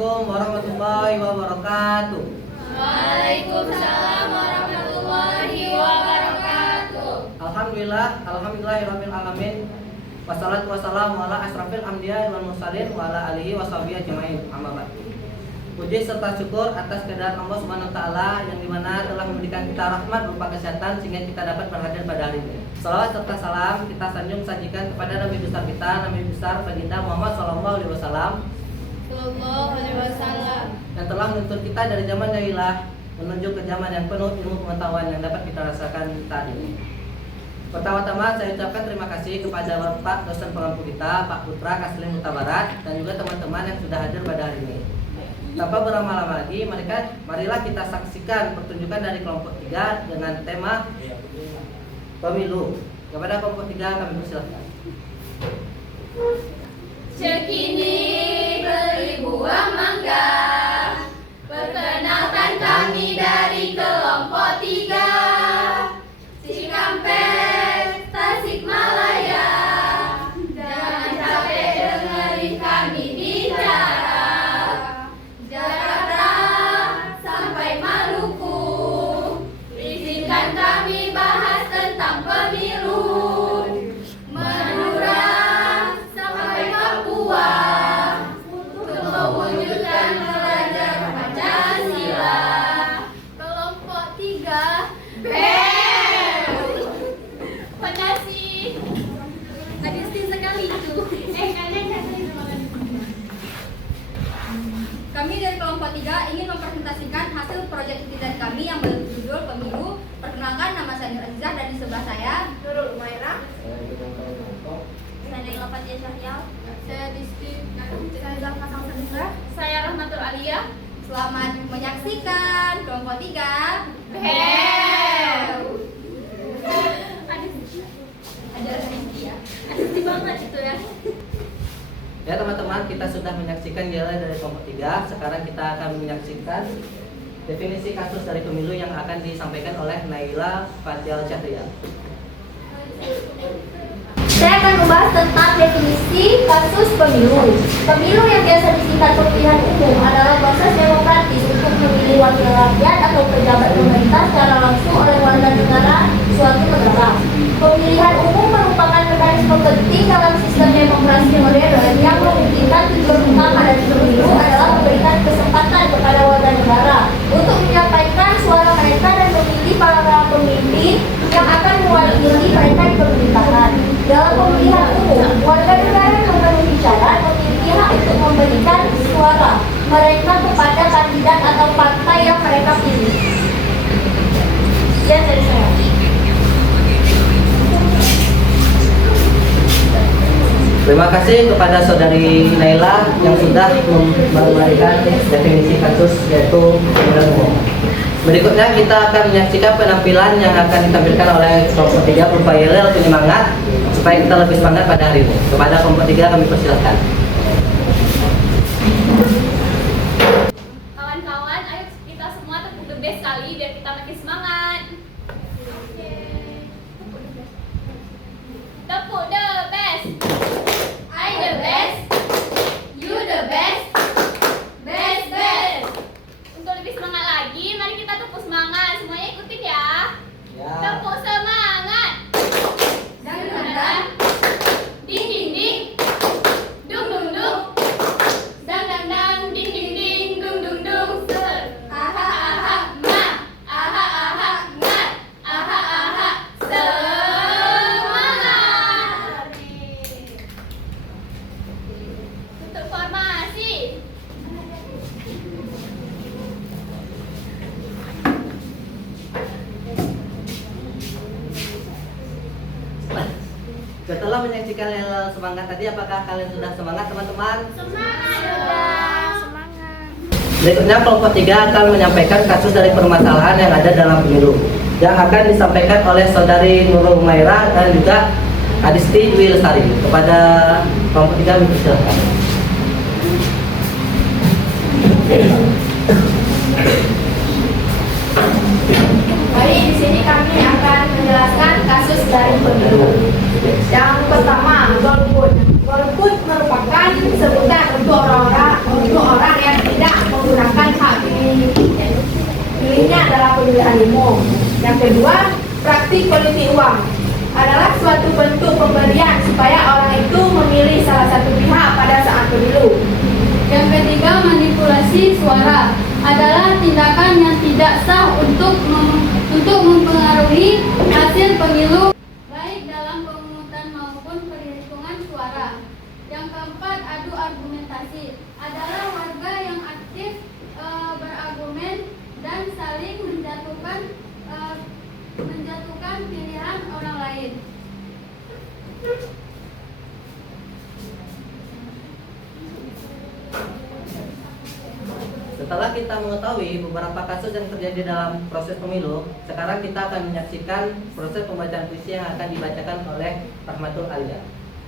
Assalamualaikum warahmatullahi wabarakatuh. Waalaikumsalam warahmatullahi wabarakatuh. Alhamdulillahirabbil alamin. Wassalatu wassalamu ala asrafil anbiya'i wal mursalin wa ala alihi washabihi ajmain. Amma ba'd. Puji serta syukur atas kehadiran Allah Subhanahu wa taala yang dimana telah memberikan kita rahmat berupa kesehatan sehingga kita dapat berhadir pada hari ini. Salawat serta salam kita sanjung sajikan kepada Nabi besar kita, Nabi besar baginda Muhammad sallallahu alaihi wasallam yang telah menuntun kita dari zaman jahiliyah menuju ke zaman yang penuh ilmu pengetahuan yang dapat kita rasakan saat ini. Pertama-tama saya ucapkan terima kasih kepada Bapak dosen pengampu kita, Pak Putra Kaslim Huta Barat, dan juga teman-teman yang sudah hadir pada hari ini. Tanpa berlama-lama lagi, marilah kita saksikan pertunjukan dari kelompok 3 dengan tema pemilu. Kepada kelompok 3 kami persilahkan. Cekini beli buah mangga. Perkenalkan kami dari kelompok 3 Cikampek, Tasikmalaya. Jangan capek dengerin kami bicara. Jakarta sampai Maluku, izinkan kami bahas tentang pemilu. Madura sampai Papua, untuk mewujudkan pelajar Pancasila. Kelompok 3 Makasih. Adisti sekali itu. Kami dari kelompok 3 ingin mempresentasikan hasil proyek studi kami yang berjudul Pemilu. Perkenalkan, nama saya Nur Azizah dan di sebelah saya Nurul Umairah. Saya Fatia Syahyal. Saya Disti. Saya Zalfa Salsabila. Saya Rahmatul Aliyah. Selamat menyaksikan kelompok 3. Ada Disti ya. Disti banget itu ya. Ya teman-teman, kita sudah menyaksikan dialog dari kelompok 3. Sekarang kita akan menyaksikan definisi kasus dari pemilu yang akan disampaikan oleh Naila Fatial Syahrial. Saya akan membahas tentang definisi kasus pemilu. Pemilu yang biasa disingkat pemilihan umum adalah proses demokratis untuk memilih wakil rakyat atau pejabat pemerintah secara langsung oleh warga negara suatu negara. Pemilihan umum merupakan mekanisme penting dalam sistem demokrasi modern yang memungkinkan tujuan utama dari pemilu adalah memberikan kesempatan kepada warga negara untuk menyampaikan suara mereka dan memilih para pemimpin yang akan mewakili mereka di pemerintahan. Dalam pemilihan umum, warga negara yang memenuhi syarat memiliki hak untuk memberikan suara mereka kepada kandidat atau partai yang mereka pilih. Sekian dari saya. Terima kasih kepada saudari Naila yang sudah memberikan definisi kasus yaitu pemilihan umum. Berikutnya kita akan menyaksikan penampilan yang akan ditampilkan oleh kelompok 3 berupa yel penyemangat supaya kita lebih semangat pada hari ini. Kepada kelompok 3 kami persilakan. Kawan-kawan, ayo kita semua tepuk the best kali biar kita makin semangat. Tepuk the best. I the best. You the best. Best best. Untuk lebih semangat lagi, mari kita tepuk semangat. Semuanya ikutin ya. Tepuk semangat. Dan dan. Ding ding ding. Dung dung dung. Dang dang dang. Ding ding ding. Dung dung dung. Aha aha ma. Aha aha ngat. Aha aha semangat. Untuk formasi. Setelah menyaksikan yel semangat tadi, apakah kalian sudah semangat teman-teman? Semangat. Berikutnya kelompok 3 akan menyampaikan kasus dari permasalahan yang ada dalam pemilu yang akan disampaikan oleh saudari Nurul Umairah dan juga Adisti Dwi Lestari. Kepada kelompok 3 dipersilakan. Baik, di sini kami akan menjelaskan kasus dari pemilu. Yang pertama, golput. Golput merupakan sebutan untuk orang yang kedua, praktik politik uang adalah suatu bentuk pemberian supaya orang itu memilih salah satu pihak pada saat pemilu. Yang ketiga, manipulasi suara adalah tindakan yang tidak sah untuk mempengaruhi hasil pemilu baik dalam pemungutan maupun perhitungan suara. Yang keempat, adu argumentasi adalah warga yang aktif berargumen dan saling menjatuhkan pilihan orang lain. Setelah kita mengetahui beberapa kasus yang terjadi dalam proses pemilu, sekarang kita akan menyaksikan proses pembacaan puisi yang akan dibacakan oleh Rahmatul Alia.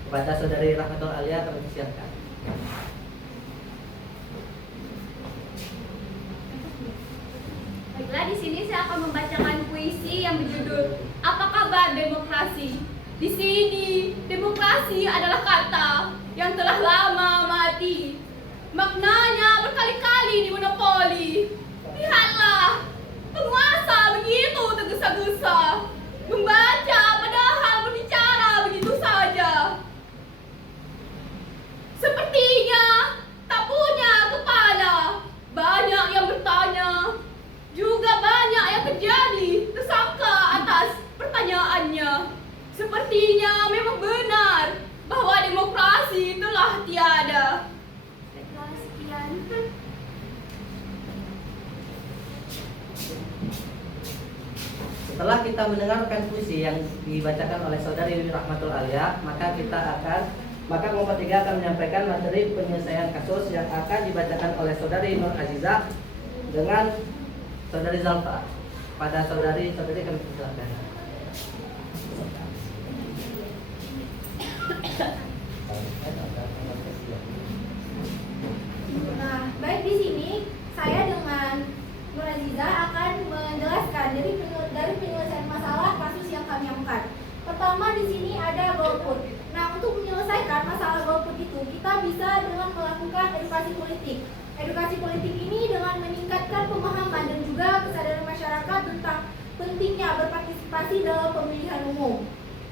Kepada Saudari Rahmatul Alia kami persilakan. Baiklah, di sini saya akan membacakan puisi yang berjudul Apa Kabar Demokrasi. Di sini, demokrasi adalah kata yang telah lama mati. Maknanya berkali-kali dimonopoli. Lihatlah, penguasa begitu tergesa-gesa membaca padahal berbicara begitu saja. Sepertinya tak punya kepala. Banyak yang bertanya, juga banyak yang terjadi tersangka atas pertanyaannya. Sepertinya memang benar bahwa demokrasi telah tiada. Sekian. Setelah kita mendengarkan puisi yang dibacakan oleh Saudari Rahmatul Alia, maka kelompok 3 akan menyampaikan materi penyelesaian kasus yang akan dibacakan oleh Saudari Nur Azizah dengan Saudari Zalfa. Pada saudari kami persilakan. Nah, baik, di sini saya dengan Nur Aziza akan menjelaskan dari penyelesaian masalah kasus yang kami angkat. Pertama, di sini ada golput. Nah, untuk menyelesaikan masalah golput itu kita bisa dengan melakukan edukasi politik. Edukasi politik ini dengan meningkatkan pemahaman dan juga kesadaran masyarakat tentang pentingnya berpartisipasi dalam pemilihan umum.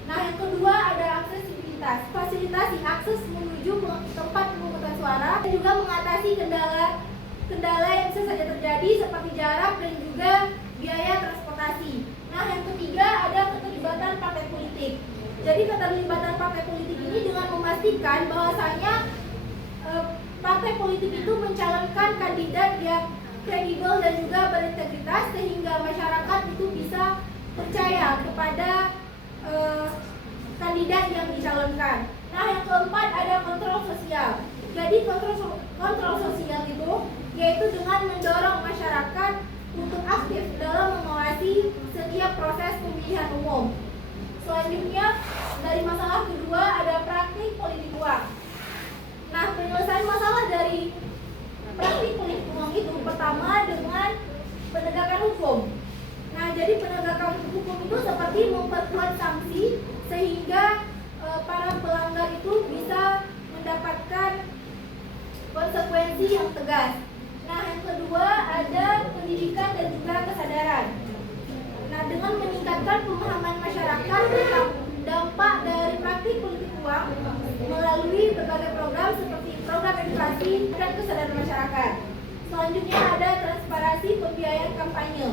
Nah, yang kedua ada aksesibilitas. Fasilitasi akses menuju tempat pemungutan suara dan juga mengatasi kendala yang bisa saja terjadi seperti jarak dan juga biaya transportasi. Nah, yang ketiga ada keterlibatan partai politik. Jadi keterlibatan partai politik ini dengan memastikan bahwasanya partai politik itu mencalonkan kandidat yang kredibel dan juga berintegritas sehingga masyarakat itu bisa percaya kepada kandidat yang dicalonkan. Nah, yang keempat ada kontrol sosial. Jadi kontrol sosial itu yaitu dengan mendorong masyarakat untuk aktif dalam mengawasi setiap proses pemilihan umum. Selanjutnya dari masalah kedua ada praktik politik uang. Nah, penyelesaian masalah dari praktik politik uang itu pertama dengan penegakan hukum. Nah, jadi penegakan hukum itu seperti memperkuat sanksi sehingga para pelanggar itu bisa mendapatkan konsekuensi yang tegas. Nah, yang kedua ada pendidikan dan juga kesadaran. Nah, dengan meningkatkan pemahaman masyarakat tentang dampak dari praktik politik uang melalui berbagai program seperti program edukasi dan kesadaran masyarakat. Selanjutnya ada transparansi pembiayaan kampanye,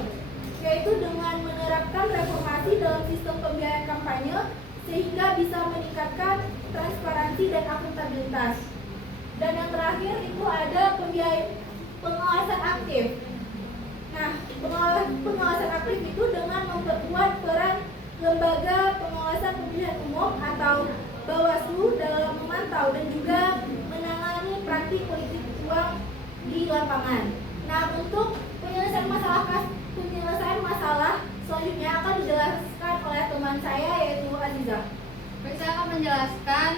yaitu dengan menerapkan reformasi dalam sistem pembiayaan kampanye sehingga bisa meningkatkan transparansi dan akuntabilitas. Dan yang terakhir itu ada pengawasan aktif. Nah, pengawasan aktif itu dengan memperkuat peran lembaga pengawasan pemilihan umum atau Bawaslu dalam memantau dan juga menangani praktik politik uang di lapangan. Nah, untuk penyelesaian masalah selanjutnya akan dijelaskan oleh teman saya yaitu Aziza. Saya akan menjelaskan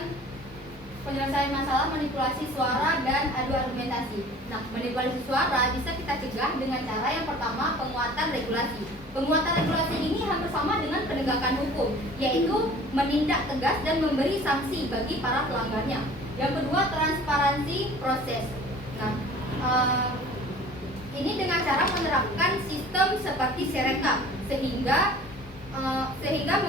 penyelesaian masalah manipulasi suara dan adu argumentasi. Nah, manipulasi suara bisa kita cegah dengan cara yang pertama, penguatan regulasi. Penguatan regulasi ini hampir sama dengan penegakan hukum, yaitu menindak tegas dan memberi sanksi bagi para pelanggarnya. Yang kedua, transparansi proses. Nah, ini dengan cara menerapkan sistem seperti Sirekap, sehingga sehingga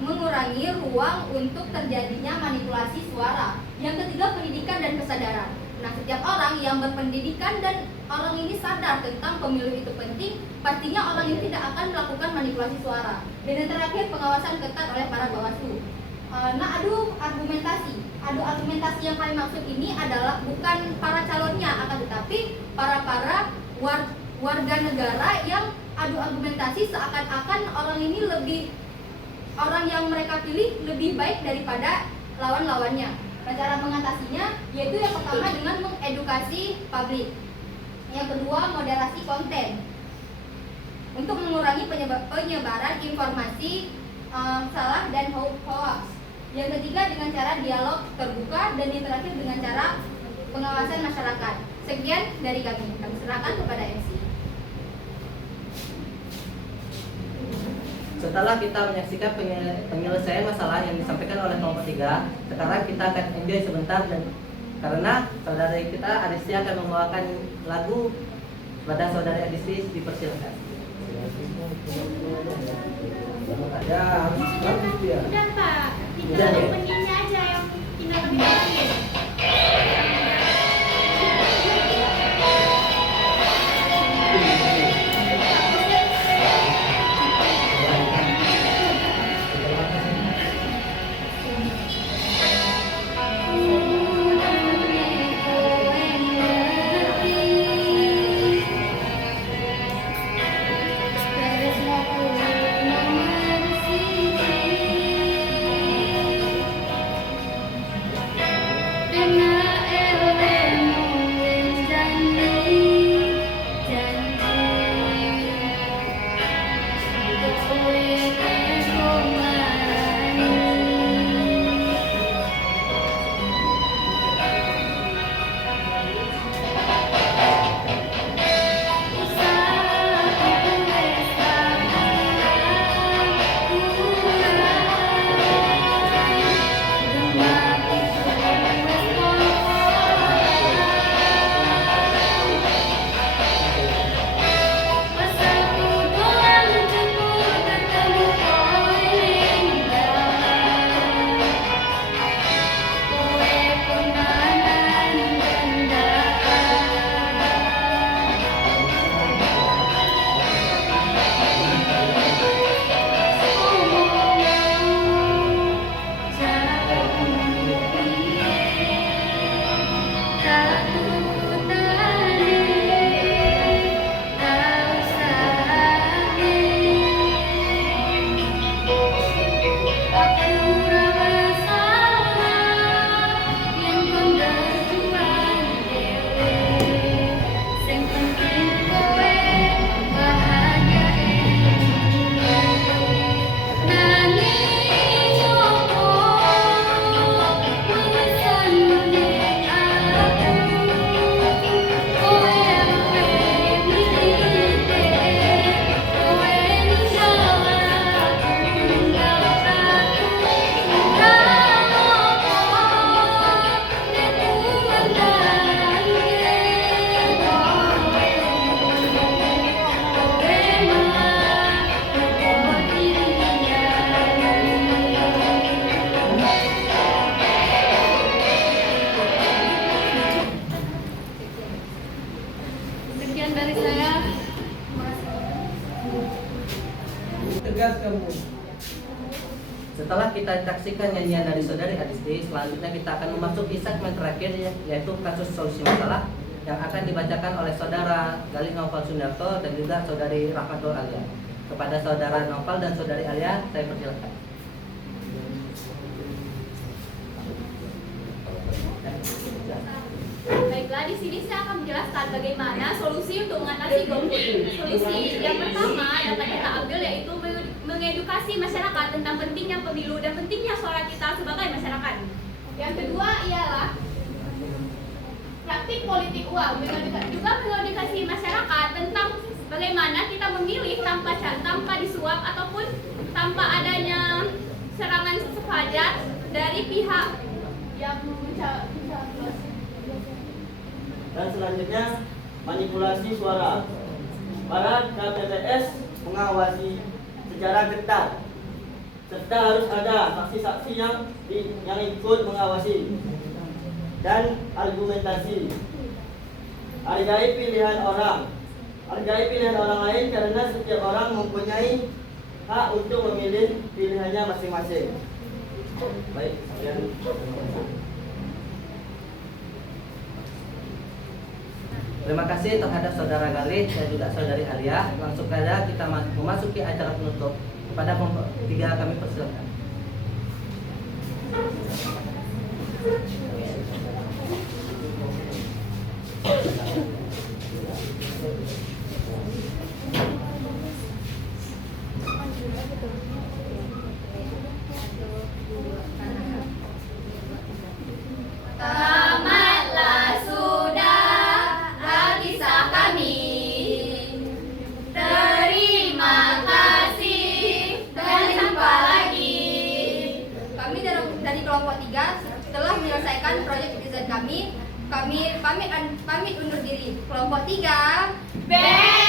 mengurangi ruang untuk terjadinya manipulasi suara. Yang ketiga, pendidikan dan kesadaran. Nah, setiap orang yang berpendidikan dan orang ini sadar tentang pemilu itu penting, pastinya orang ini tidak akan melakukan manipulasi suara. Dan yang terakhir, pengawasan ketat oleh para Bawaslu. Adu argumentasi yang kami maksud ini adalah bukan para calonnya, akan tetapi para warga negara yang adu argumentasi seakan-akan orang yang mereka pilih lebih baik daripada lawan-lawannya. Nah, cara mengatasinya yaitu yang pertama dengan mengedukasi publik. Yang kedua, moderasi konten untuk mengurangi penyebaran informasi salah dan hoax. Yang ketiga, dengan cara dialog terbuka, dan yang terakhir dengan cara pengawasan masyarakat. Sekian dari kami serahkan kepada MC. Setelah kita menyaksikan penyelesaian masalah yang disampaikan oleh kelompok 3, sekarang kita akan enjoy sebentar, dan karena saudara kita Adisti akan membawakan lagu pada saudari Adisti, dipersilakan. Ya, harus bagus ya. Udah Pak, Udah, tinggal ya? openingnya aja yang tinggal kami tambahin. Tegas kamu. Setelah kita saksikan nyanyian dari saudari Adisti, selanjutnya kita akan memasuki segmen terakhir, yaitu kasus solusi masalah yang akan dibacakan oleh saudara Galih Naufal Sundarto dan juga saudari Rahmatul Alia. Kepada saudara Naufal dan saudari Alia, saya persilakan. Baiklah, di sini saya akan menjelaskan bagaimana solusi untuk mengatasi golput. Solusi yang pertama dapat kita ambil yaitu mengedukasi masyarakat tentang pentingnya pemilu dan pentingnya suara kita sebagai masyarakat. Yang kedua ialah praktik politik uang, juga mengedukasi masyarakat tentang bagaimana kita memilih tanpa disuap ataupun tanpa adanya serangan sefajar dari pihak yang mencalonkan. Dan selanjutnya manipulasi suara. Para KPPS mengawasi secara ketat serta harus ada saksi-saksi yang ikut mengawasi dan argumentasi. Hargai pilihan orang. Hargai pilihan orang lain karena setiap orang mempunyai hak untuk memilih pilihannya masing-masing. Baik, sekian. Terima kasih terhadap saudara Galih dan juga saudari Alia. Langsung saja kita memasuki acara penutup. Kepada kelompok 3 kami persilakan. Tamatlah sudah kisah kami. Terima kasih dan jumpa lagi. Kami dari kelompok 3 telah menyelesaikan proyek desain kami. Kami pamit undur diri. Kelompok 3. Best.